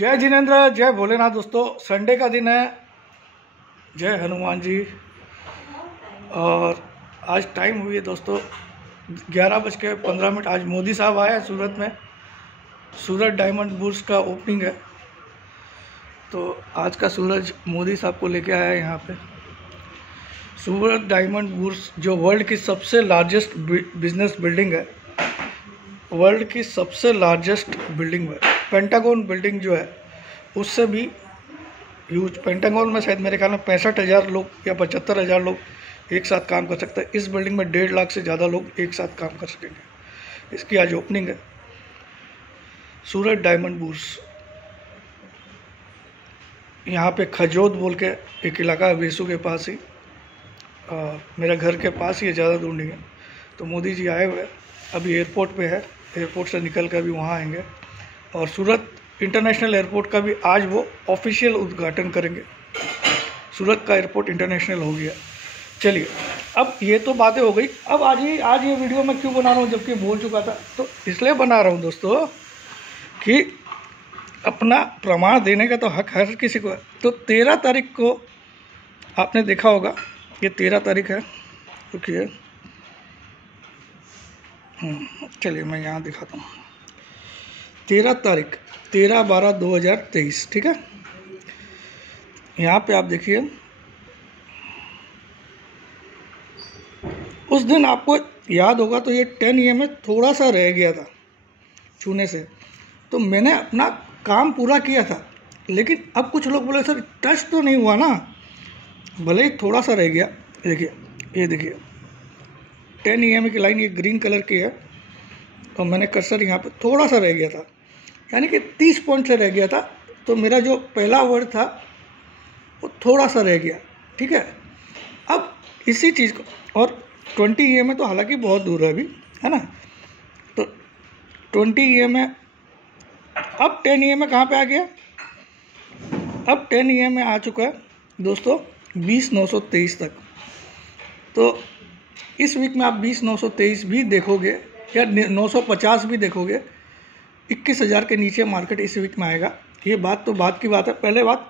जय जिनेंद्र, जय भोलेनाथ। दोस्तों, संडे का दिन है। जय हनुमान जी। और आज टाइम हुई है दोस्तों 11:15। आज मोदी साहब आए हैं सूरत में। सूरत डायमंड बुर्स का ओपनिंग है, तो आज का सूरज मोदी साहब को लेके आया है यहाँ पे। सूरत डायमंड बुर्स जो वर्ल्ड की सबसे लार्जेस्ट बिजनेस बिल्डिंग है, वर्ल्ड की सबसे लार्जेस्ट बिल्डिंग है। पेंटागन बिल्डिंग जो है उससे भी ह्यूज। पेंटागन में शायद मेरे ख्याल में 65,000 लोग या 75,000 लोग एक साथ काम कर सकते हैं। इस बिल्डिंग में 1.5 लाख से ज़्यादा लोग एक साथ काम कर सकेंगे। इसकी आज ओपनिंग है। सूरत डायमंड बुर्स, यहाँ पे खजोद बोल के एक इलाका है वेसू के पास ही, मेरा घर के पास ही है, ज़्यादा दूर नहीं है। तो मोदी जी आए हुए अभी एयरपोर्ट पे है, एयरपोर्ट से निकल कर अभी वहाँ आएंगे। और सूरत इंटरनेशनल एयरपोर्ट का भी आज वो ऑफिशियल उद्घाटन करेंगे। सूरत का एयरपोर्ट इंटरनेशनल हो गया। चलिए, अब ये तो बातें हो गई। अब आज ये वीडियो मैं क्यों बना रहा हूँ जबकि बोल चुका था? तो इसलिए बना रहा हूँ दोस्तों कि अपना प्रमाण देने का तो हक हर किसी को है। तो 13 तारीख को आपने देखा होगा, ये 13 तारीख है। रुकिए, चलिए मैं यहाँ दिखाता हूँ। 13 तारीख 13/12/2023, ठीक है। यहाँ पे आप देखिए, उस दिन आपको याद होगा तो ये 10 EM में थोड़ा सा रह गया था छूने से, तो मैंने अपना काम पूरा किया था। लेकिन अब कुछ लोग बोले सर टच तो नहीं हुआ ना, भले ही थोड़ा सा रह गया। देखिए, ये देखिए 10 EM की लाइन, ये ग्रीन कलर की है और मैंने कर्सर यहाँ पे थोड़ा सा रह गया था, यानी कि 30 पॉइंट से रह गया था। तो मेरा जो पहला वर्ड था वो थोड़ा सा रह गया, ठीक है। अब इसी चीज़ को, और 20 EM में तो हालांकि बहुत दूर है अभी, है ना। तो 20 EM में, अब 10 EM में कहाँ पे आ गया? अब 10 EM में आ चुका है दोस्तों 20,923 तक। तो इस वीक में आप 20,923 भी देखोगे या 950 भी देखोगे, 21,000 के नीचे मार्केट इस वीक में आएगा। ये बात तो बात की बात है। पहले बात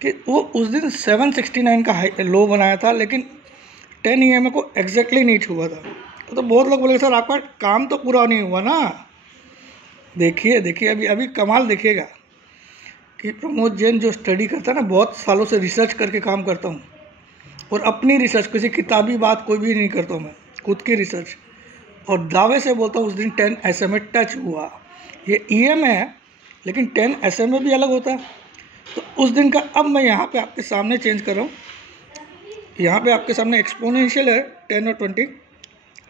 कि वो उस दिन 769 का हाई लो बनाया था, लेकिन 10 EM को एग्जैक्टली नहीं छुआ था। तो बहुत लोग बोले सर आपका काम तो पूरा नहीं हुआ ना। देखिए अभी कमाल देखिएगा कि प्रमोद जैन जो स्टडी करता है ना, बहुत सालों से रिसर्च करके काम करता हूँ, और अपनी रिसर्च, किसी किताबी बात कोई भी नहीं करता हूँ मैं, खुद की रिसर्च, और दावे से बोलता हूँ उस दिन 10 SMA टच हुआ। ये EM है, लेकिन 10 SMA भी अलग होता है। तो उस दिन का अब मैं यहाँ पे आपके सामने चेंज कर रहा हूँ। यहाँ पे आपके सामने एक्सपोनेंशियल है 10 और 20,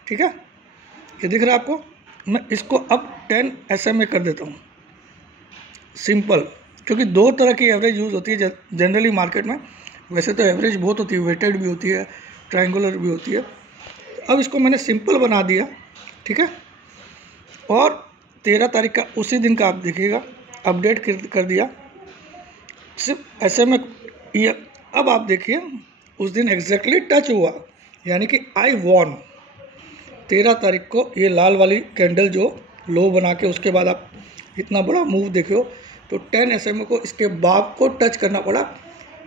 ठीक है। ये दिख रहा है आपको? मैं इसको अब 10 SMA कर देता हूँ, सिंपल। क्योंकि दो तरह की एवरेज यूज़ होती है जनरली मार्केट में। वैसे तो एवरेज बहुत होती है, वेटेड भी होती है, ट्रायंगुलर भी होती है। अब इसको मैंने सिंपल बना दिया, ठीक है। और 13 तारीख का उसी दिन का आप देखिएगा, अपडेट कर दिया सिर्फ SMA। ये अब आप देखिए उस दिन एग्जैक्टली टच हुआ, यानी कि आई वॉन। 13 तारीख को ये लाल वाली कैंडल जो लो बना के उसके बाद आप इतना बड़ा मूव देखो, तो 10 SMA को इसके बाद को टच करना पड़ा।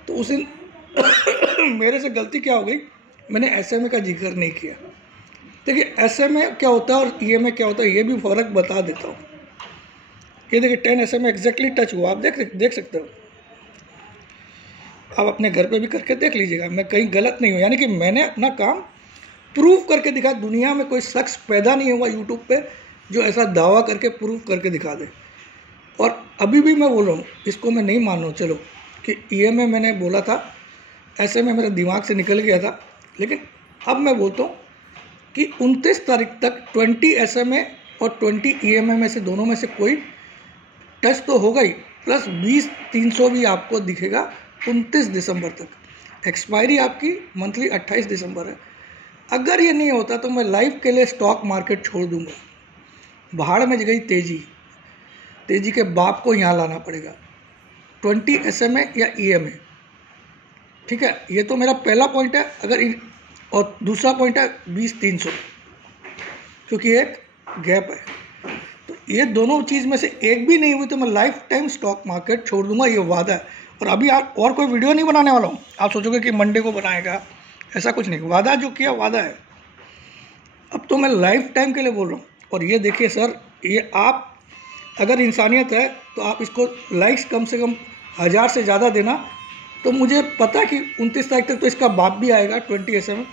तो उस दिन मेरे से गलती क्या हो गई, मैंने SMA का जिक्र नहीं किया। देखिए SMA क्या होता है और EM क्या होता है, ये भी फ़र्क बता देता हूँ। ये देखिए 10 SMA एग्जैक्टली टच हुआ, आप देख सकते हो। आप अपने घर पे भी करके देख लीजिएगा, मैं कहीं गलत नहीं हूँ। यानी कि मैंने अपना काम प्रूव करके दिखा। दुनिया में कोई शख्स पैदा नहीं हुआ यूट्यूब पे जो ऐसा दावा करके प्रूव करके दिखा दे। और अभी भी मैं बोल रहा हूँ, इसको मैं नहीं मान रहा हूँ चलो कि EM में मैंने बोला था, SMA मेरे दिमाग से निकल गया था। लेकिन अब मैं बोलता हूँ कि 29 तारीख तक 20 SMA और 20 EM में से दोनों में से कोई टच तो होगा ही, प्लस 20,300 भी आपको दिखेगा 29 दिसंबर तक। एक्सपायरी आपकी मंथली 28 दिसंबर है। अगर ये नहीं होता तो मैं लाइफ के लिए स्टॉक मार्केट छोड़ दूंगा। भाड़ में गई तेजी के बाप को यहाँ लाना पड़ेगा। 20 SMA या EMA, ठीक है। ये तो मेरा पहला पॉइंट है। और दूसरा पॉइंट है 20,300, क्योंकि एक गैप है। तो ये दोनों चीज़ में से एक भी नहीं हुई तो मैं लाइफ टाइम स्टॉक मार्केट छोड़ दूंगा, ये वादा है। और अभी आप और कोई वीडियो नहीं बनाने वाला हूँ। आप सोचोगे कि मंडे को बनाएगा, ऐसा कुछ नहीं। वादा जो किया वादा है। अब तो मैं लाइफ टाइम के लिए बोल रहा हूँ। और ये देखिए सर, ये आप अगर इंसानियत है तो आप इसको लाइक्स कम से कम 1000 से ज़्यादा देना। तो मुझे पता है कि 29 तारीख तक तो इसका बाप भी आएगा 20 SMA।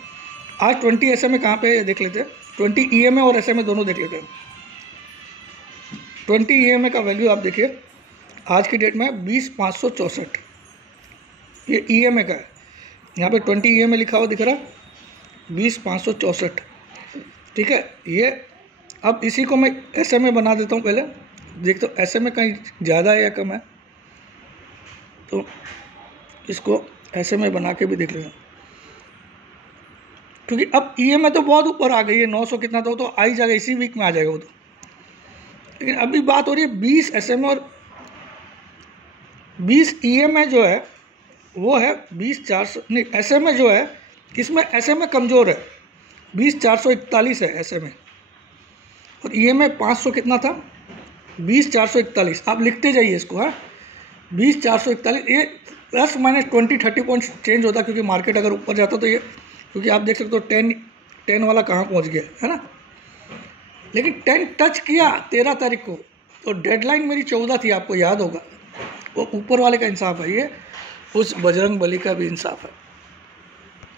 आज 20 SMA कहाँ पे है देख लेते हैं। 20 EMA और SMA दोनों देख लेते हैं। 20 EMA का वैल्यू आप देखिए आज की डेट में 20,564, ये EMA का है। यहाँ पे 20 EMA लिखा हुआ दिख रहा है, 20,564, ठीक है। ये अब इसी को मैं SMA बना देता हूँ। पहले देखता हूँ SMA कहीं ज़्यादा है या कम है, तो इसको SMA बना के भी देख लेता हूँ। क्योंकि अब EMA तो बहुत ऊपर आ गई है, 900 कितना तो आ ही जाएगा, इसी वीक में आ जाएगा वो तो। लेकिन अभी बात हो रही है 20 SMA और 20 EMA जो है वो है 20,400, नहीं SMA जो है इसमें SMA कमज़ोर है, 20,441 है SMA। और EMA 500 कितना था, 20,441। आप लिखते जाइए इसको, हाँ 20,441। ये ±20-30 पॉइंट्स चेंज होता है, क्योंकि मार्केट अगर ऊपर जाता तो ये, क्योंकि आप देख सकते हो 10 वाला कहाँ पहुँच गया है ना। लेकिन 10 टच किया 13 तारीख को, तो डेडलाइन मेरी 14 थी, आपको याद होगा। वो ऊपर वाले का इंसाफ है, ये उस बजरंग बली का भी इंसाफ है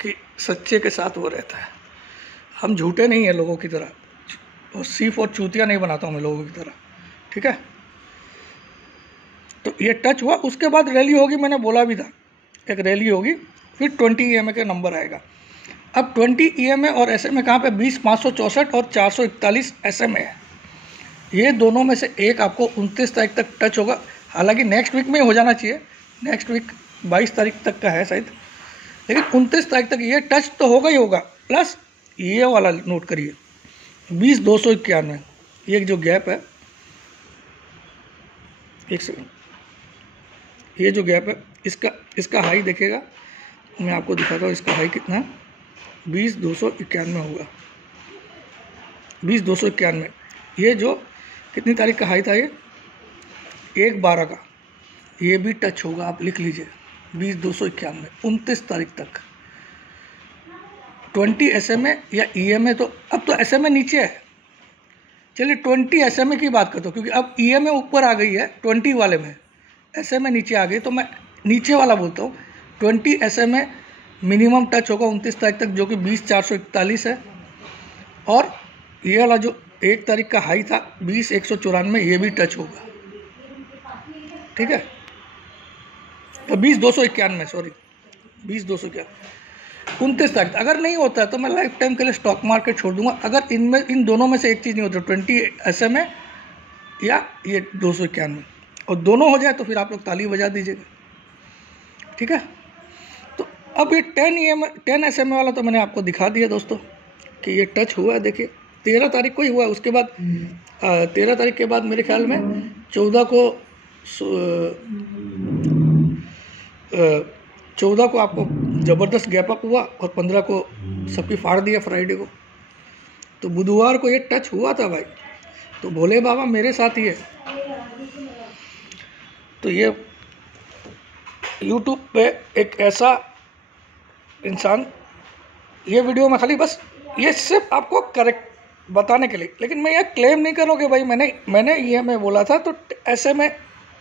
कि सच्चे के साथ वो रहता है। हम झूठे नहीं हैं लोगों की तरह, और सीफ और चूतिया नहीं बनाता हूँ मैं लोगों की तरह, ठीक है। तो ये टच हुआ, उसके बाद रैली होगी, मैंने बोला भी था एक रैली होगी, फिर 20 EMA का नंबर आएगा। अब 20 EMA और SMA कहाँ पे, 20,564 और 441 SMA है। ये दोनों में से एक आपको 29 तारीख तक टच होगा। हालांकि नेक्स्ट वीक में हो जाना चाहिए, नेक्स्ट वीक 22 तारीख तक का है शायद, लेकिन 29 तारीख तक ये टच तो होगा ही होगा। प्लस ये वाला नोट करिए 20,291, ये जो गैप है, एक सेकंड, ये जो गैप है इसका हाई देखेगा, मैं आपको दिखाता हूँ इसका हाई कितना है, 20,291 होगा, 20,291। ये जो कितनी तारीख का हाई था, ये 1/12 का, ये भी टच होगा, आप लिख लीजिए 20,291, 29 तारीख तक। 20 SMA या EMA, तो अब तो SMA नीचे है। चलिए 20 SMA की बात करता हूँ, क्योंकि अब EMA ऊपर आ गई है 20 वाले में, SMA नीचे आ गई, तो मैं नीचे वाला बोलता हूँ। 20 SMA मिनिमम टच होगा 29 तारीख तक, जो कि 20,441 है। और ये वाला जो 1 तारीख का हाई था 20,194, ये भी टच होगा, ठीक है। तो 20,291, सॉरी 20,291, 29 तारीख। अगर नहीं होता है तो मैं लाइफ टाइम के लिए स्टॉक मार्केट छोड़ दूंगा। अगर इन दोनों में से एक चीज़ नहीं होती, 20 SMA या ये 291, और दोनों हो जाए तो फिर आप लोग ताली बजा दीजिएगा, ठीक है। तो अब ये 10 SMA वाला तो मैंने आपको दिखा दिया दोस्तों कि ये टच हुआ है। देखिए 13 तारीख को ही हुआ है। उसके बाद 13 तारीख के बाद मेरे ख्याल में 14 को आपको ज़बरदस्त गैप अप हुआ, और 15 को सबकी फाड़ दिया फ्राइडे को। तो बुधवार को ये टच हुआ था भाई, तो भोले बाबा मेरे साथ ही है। तो ये YouTube पे एक ऐसा इंसान, ये वीडियो में खाली बस ये सिर्फ आपको करेक्ट बताने के लिए, लेकिन मैं ये क्लेम नहीं कर रहा हूँ कि भाई मैंने EMA बोला था तो SMA।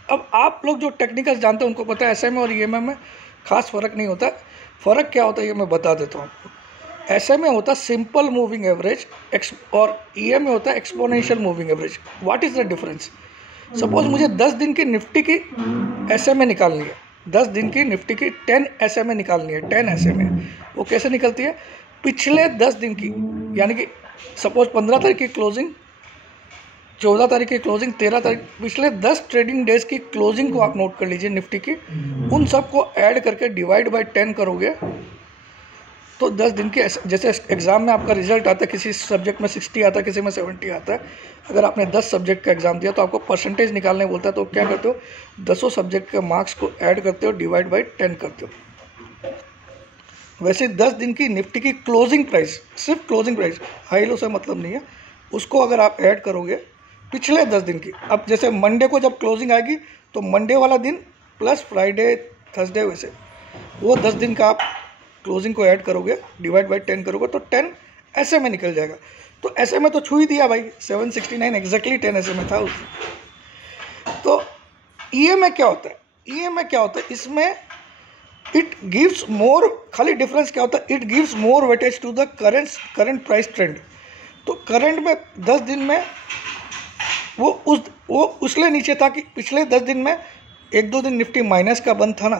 अब आप लोग जो टेक्निकल जानते हैं उनको पता है SMA और EMA में खास फ़र्क नहीं होता। फ़र्क क्या होता है ये मैं बता देता हूँ आपको। SMA होता है सिंपल मूविंग एवरेज, और EMA होता है exponential moving average. What is the difference? Suppose मुझे 10 दिन की निफ्टी की SMA निकालनी है, 10 दिन की निफ्टी की 10 SMA निकालनी है, 10 SMA। वो कैसे निकलती है? पिछले 10 दिन की, यानी कि सपोज 15 तारीख की क्लोजिंग, 14 तारीख की क्लोजिंग, 13 तारीख, पिछले 10 ट्रेडिंग डेज की क्लोजिंग को आप नोट कर लीजिए निफ्टी की। उन सबको ऐड करके डिवाइड बाय 10 करोगे तो 10 दिन के, जैसे एग्ज़ाम में आपका रिजल्ट आता है, किसी सब्जेक्ट में 60 आता है, किसी में 70 आता है। अगर आपने 10 सब्जेक्ट का एग्ज़ाम दिया तो आपको परसेंटेज निकालने बोलता है, तो क्या करते हो, 10 सब्जेक्ट के मार्क्स को ऐड करते हो, डिवाइड बाय 10 करते हो। वैसे 10 दिन की निफ्टी की क्लोजिंग प्राइस, सिर्फ क्लोजिंग प्राइस, हाई लो से मतलब नहीं है, उसको अगर आप ऐड करोगे पिछले 10 दिन की। अब जैसे मंडे को जब क्लोजिंग आएगी तो मंडे वाला दिन प्लस फ्राइडे थर्सडे, वैसे वो 10 दिन का आप क्लोजिंग को ऐड करोगे, डिवाइड बाई 10 करोगे तो 10 ऐसे में निकल जाएगा। तो ऐसे में तो छू ही दिया भाई, 769 एग्जैक्टली 10 ऐसे में था उसमें। तो EMA क्या होता है? EMA क्या होता है? इसमें इट गिव्स मोर, खाली डिफरेंस क्या होता है, it gives more weightage to the current price trend. तो करंट में 10 दिन में वो उसले नीचे था कि पिछले 10 दिन में 1-2 दिन निफ्टी माइनस का बंद था ना,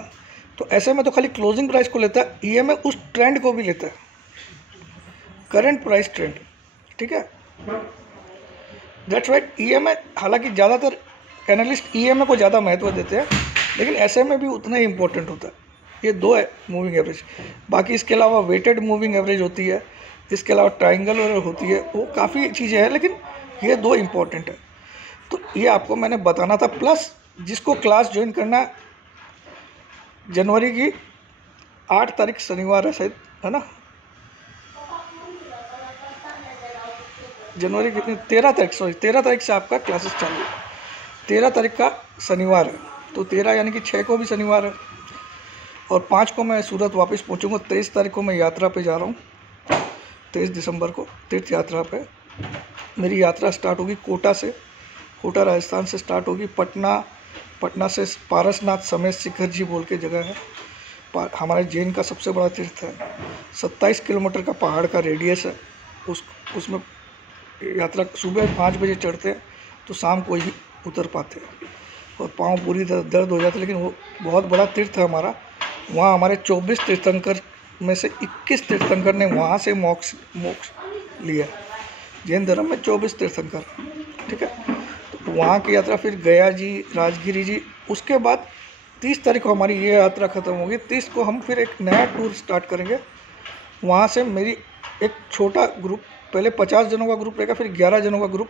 तो ऐसे में तो खाली क्लोजिंग प्राइस को लेता है। EMA उस ट्रेंड को भी लेता है, करंट प्राइस ट्रेंड, ठीक है। That's right. EMA, हालांकि ज़्यादातर एनालिस्ट EMA को ज़्यादा महत्व देते हैं, लेकिन ऐसे में भी उतना ही इंपॉर्टेंट होता है। ये दो है मूविंग एवरेज, बाकी इसके अलावा वेटेड मूविंग एवरेज होती है, इसके अलावा ट्राइंगल होती है, वो काफ़ी चीज़ें हैं, लेकिन ये दो इम्पॉर्टेंट है। तो ये आपको मैंने बताना था। प्लस जिसको क्लास ज्वाइन करना है, जनवरी की 8 तारीख शनिवार है शायद, है ना, जनवरी कितनी, 13 तारीख, सॉरी 13 तारीख से आपका क्लासेस चालू है। 13 तारीख का शनिवार है, तो 13 यानी कि 6 को भी शनिवार है, और 5 को मैं सूरत वापस पहुंचूंगा। 23 तारीख को मैं यात्रा पे जा रहा हूँ, 23 दिसंबर को तीर्थ यात्रा पे मेरी यात्रा स्टार्ट होगी कोटा से, कोटा राजस्थान से स्टार्ट होगी। पटना से पारसनाथ समेत शिखर जी बोल के जगह है, हमारे जैन का सबसे बड़ा तीर्थ है। 27 किलोमीटर का पहाड़ का रेडियस है। उसमें यात्रा सुबह 5 बजे चढ़ते हैं तो शाम को ही उतर पाते हैं, और पाँव पूरी दर्द हो जाते हैं, लेकिन वो बहुत बड़ा तीर्थ है हमारा। वहाँ हमारे 24 तीर्थंकर में से 21 तीर्थंकर ने वहाँ से मोक्ष लिया। जैन धर्म में 24 तीर्थंकर, ठीक है। तो वहाँ की यात्रा, फिर गया जी, राजगिरी जी, उसके बाद 30 तारीख को हमारी ये यात्रा ख़त्म होगी। 30 को हम फिर एक नया टूर स्टार्ट करेंगे। वहाँ से मेरी एक छोटा ग्रुप, पहले 50 जनों का ग्रुप रहेगा, फिर 11 जनों का ग्रुप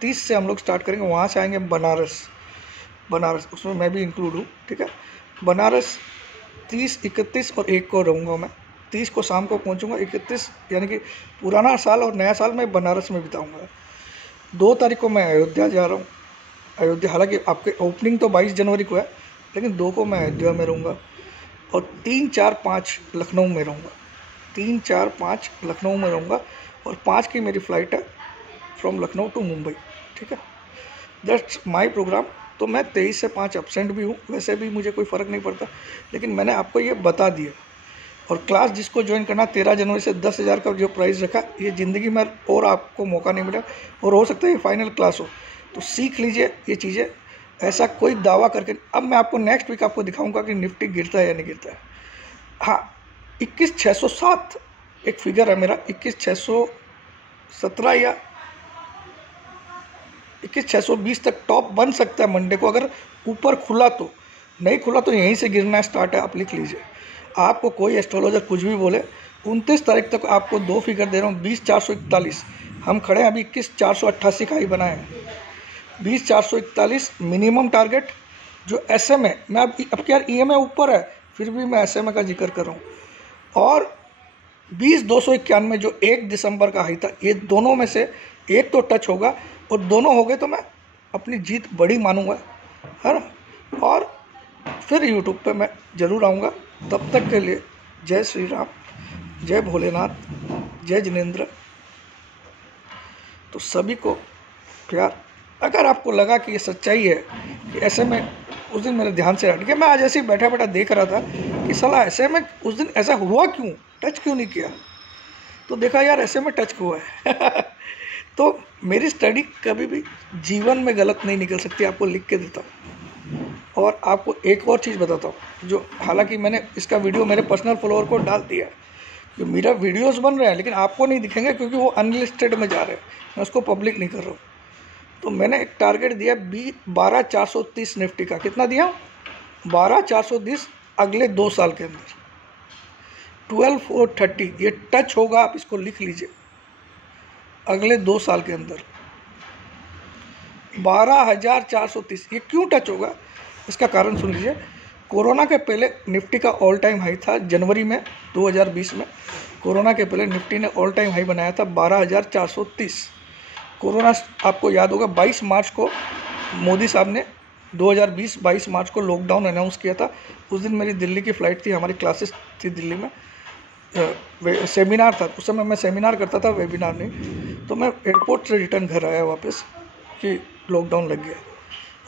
30 से हम लोग स्टार्ट करेंगे। वहाँ से आएंगे बनारस, उसमें मैं भी इंक्लूड हूँ, ठीक है। बनारस 30, 31 और 1 को रहूँगा मैं। 30 को शाम को पहुँचूँगा, 31 यानी कि पुराना साल और नया साल मैं बनारस में बिताऊँगा। 2 तारीख को मैं अयोध्या जा रहा हूँ। अयोध्या, हालांकि आपके ओपनिंग तो 22 जनवरी को है, लेकिन 2 को मैं अयोध्या में रहूँगा, और 3, 4, 5 लखनऊ में रहूँगा। 3, 4, 5 लखनऊ में रहूँगा, और 5 की मेरी फ़्लाइट है फ्रॉम लखनऊ टू मुंबई, ठीक है। That's my programme. तो मैं 23 से 5 एब्सेंट भी हूँ, वैसे भी मुझे कोई फ़र्क नहीं पड़ता, लेकिन मैंने आपको ये बता दिया। और क्लास जिसको ज्वाइन करना, 13 जनवरी से 10,000 का जो प्राइस रखा, ये ज़िंदगी में और आपको मौका नहीं मिला, और हो सकता है ये फाइनल क्लास हो, तो सीख लीजिए ये चीज़ें। ऐसा कोई दावा करके, अब मैं आपको नेक्स्ट वीक आपको दिखाऊंगा कि निफ्टी गिरता है या नहीं गिरता है। हाँ, 21,607 एक फिगर है मेरा, 21,617 या 21,620 तक टॉप बन सकता है मंडे को, अगर ऊपर खुला तो। नहीं खुला तो यहीं से गिरना स्टार्ट है, आप लिख लीजिए। आपको कोई एस्ट्रोलॉजर कुछ भी बोले, 29 तारीख तक आपको 2 फिगर दे रहा हूँ, 20,441। हम खड़े हैं अभी, 21,488 का ही बनाए हैं। 20,441 मिनिमम टारगेट जो SMA, मैं अब यार EMA ऊपर है, फिर भी मैं SMA का जिक्र कर रहा हूँ। और 20,291 जो 1 दिसंबर का हाई था, ये दोनों में से एक तो टच होगा, और दोनों हो गए तो मैं अपनी जीत बड़ी मानूंगा, है ना। और फिर YouTube पे मैं ज़रूर आऊँगा। तब तक के लिए जय श्री राम, जय भोलेनाथ, जय जिनेंद्र। तो सभी को प्यार। अगर आपको लगा कि ये सच्चाई है कि ऐसे में, उस दिन मेरे ध्यान से हट गया, मैं आज ऐसे ही बैठा बैठा देख रहा था कि साला ऐसे में उस दिन ऐसा हुआ क्यों, टच क्यों नहीं किया, तो देखा यार ऐसे में टच हुआ है। तो मेरी स्टडी कभी भी जीवन में गलत नहीं निकल सकती, आपको लिख के देता हूँ। और आपको एक और चीज़ बताता हूँ, जो हालांकि मैंने इसका वीडियो मेरे पर्सनल फॉलोअर को डाल दिया है, कि मेरा वीडियोस बन रहे हैं लेकिन आपको नहीं दिखेंगे क्योंकि वो अनलिस्टेड में जा रहे हैं, मैं उसको पब्लिक नहीं कर रहा हूँ। तो मैंने एक टारगेट दिया 12,430 निफ्टी का। कितना दिया? 12,430 अगले 2 साल के अंदर, 12,430 ये टच होगा, आप इसको लिख लीजिए। अगले 2 साल के अंदर 12,430 ये क्यों टच होगा, इसका कारण सुन लीजिए। कोरोना के पहले निफ्टी का ऑल टाइम हाई था जनवरी में 2020 में। कोरोना के पहले निफ्टी ने ऑल टाइम हाई बनाया था 12,430। कोरोना आपको याद होगा 22 मार्च को मोदी साहब ने 2020 22 मार्च को लॉकडाउन अनाउंस किया था। उस दिन मेरी दिल्ली की फ़्लाइट थी, हमारी क्लासेस थी दिल्ली में, सेमिनार था उस समय, मैं सेमिनार करता था, वेबिनार नहीं। तो मैं एयरपोर्ट से रिटर्न घर आया वापस कि लॉकडाउन लग गया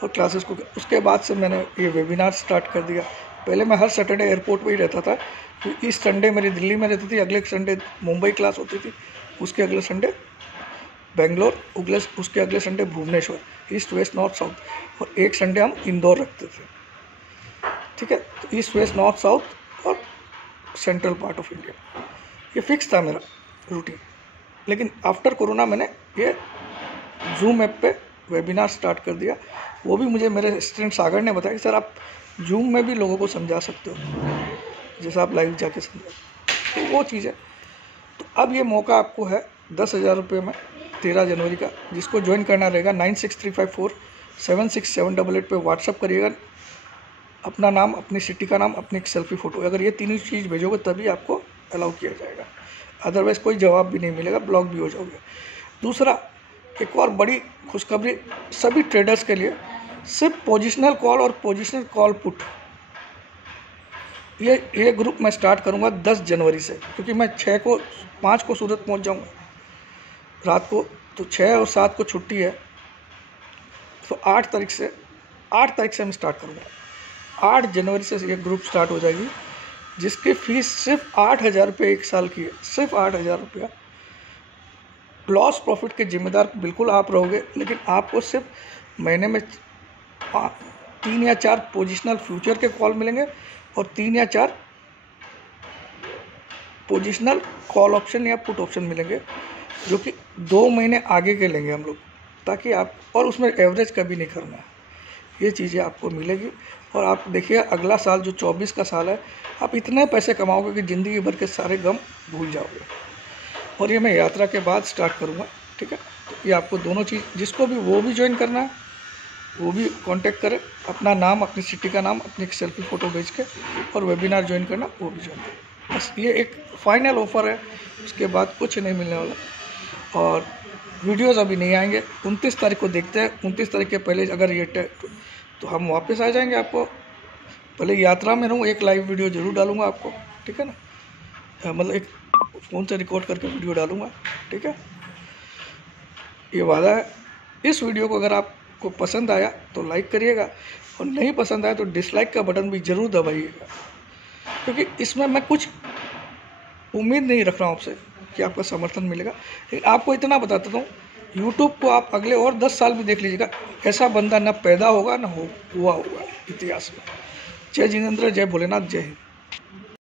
और क्लासेस को। उसके बाद से मैंने ये वेबिनार स्टार्ट कर दिया। पहले मैं हर सैटरडे एयरपोर्ट पे ही रहता था, तो इस संडे मेरी दिल्ली में रहती थी, अगले संडे मुंबई क्लास होती थी, उसके अगले संडे बेंगलोर, उसके अगले Sunday Bhubaneswar, east west north south, और एक संडे हम इंदौर रखते थे। ठीक है, तो ईस्ट वेस्ट नॉर्थ साउथ और सेंट्रल पार्ट ऑफ इंडिया, ये फिक्स था मेरा रूटीन। लेकिन आफ्टर कोरोना मैंने ये जूम ऐप पे वेबिनार स्टार्ट कर दिया। वो भी मुझे मेरे असिस्टेंट सागर ने बताया कि सर आप जूम में भी लोगों को समझा सकते हो जैसा आप लाइव जाके समझा, तो वो चीज़ है। तो अब ये मौका आपको है 10,000 रुपये में 13 जनवरी का। जिसको ज्वाइन करना रहेगा 9635476788 पे व्हाट्सअप करिएगा, अपना नाम, अपनी सिटी का नाम, अपनी एक सेल्फी फ़ोटो। अगर ये तीनों चीज़ भेजोगे तभी आपको अलाउ किया जाएगा, अदरवाइज़ कोई जवाब भी नहीं मिलेगा, ब्लॉक भी हो जाओगे। दूसरा, एक और बड़ी खुशखबरी सभी ट्रेडर्स के लिए, सिर्फ पोजिशनल कॉल और पोजिशनल कॉल पुट, ये ग्रुप मैं स्टार्ट करूँगा 10 जनवरी से, क्योंकि मैं 5 को सूरत पहुँच जाऊँगा रात को, तो 6 और 7 को छुट्टी है, तो 8 तारीख से हम स्टार्ट करूँगा। 8 जनवरी से ये ग्रुप स्टार्ट हो जाएगी, जिसकी फ़ीस सिर्फ 8,000 रुपये एक साल की है, सिर्फ 8,000 रुपया। लॉस प्रॉफिट के जिम्मेदार बिल्कुल आप रहोगे, लेकिन आपको सिर्फ महीने में 3 या 4 पोजिशनल फ्यूचर के कॉल मिलेंगे और 3 या 4 पोजिशनल कॉल ऑप्शन या पुट ऑप्शन मिलेंगे, जो कि 2 महीने आगे के लेंगे हम लोग, ताकि आप, और उसमें एवरेज कभी नहीं करना है। ये चीज़ें आपको मिलेगी और आप देखिए अगला साल जो 24 का साल है, आप इतने पैसे कमाओगे कि ज़िंदगी भर के सारे गम भूल जाओगे। और ये मैं यात्रा के बाद स्टार्ट करूँगा। ठीक है, तो ये आपको दोनों चीज़, जिसको भी वो भी ज्वाइन करना है वो भी कांटेक्ट करें, अपना नाम, अपनी सिटी का नाम, अपनी एक सेल्फी फ़ोटो भेज के, और वेबिनार ज्वाइन करना वो भी ज्वाइन करें। बस ये एक फ़ाइनल ऑफ़र है, उसके बाद कुछ नहीं मिलने वाला। और वीडियोज़ अभी नहीं आएंगे, 29 तारीख को देखते हैं। 29 तारीख के पहले अगर ये तो हम वापस आ जाएंगे। आपको पहले यात्रा में रहूँ, एक लाइव वीडियो ज़रूर डालूँगा आपको, ठीक है ना, मतलब एक फ़ोन से रिकॉर्ड करके वीडियो डालूँगा। ठीक है, ये वादा है। इस वीडियो को अगर आपको पसंद आया तो लाइक करिएगा, और नहीं पसंद आया तो डिसलाइक का बटन भी ज़रूर दबाइएगा, क्योंकि इसमें मैं कुछ उम्मीद नहीं रख रहा हूँ आपसे कि आपका समर्थन मिलेगा। लेकिन आपको इतना बताता हूँ, यूट्यूब को आप अगले और 10 साल भी देख लीजिएगा, ऐसा बंदा ना पैदा होगा ना हुआ होगा इतिहास में। जय जिनेंद्र, जय भोलेनाथ, जय हिंद।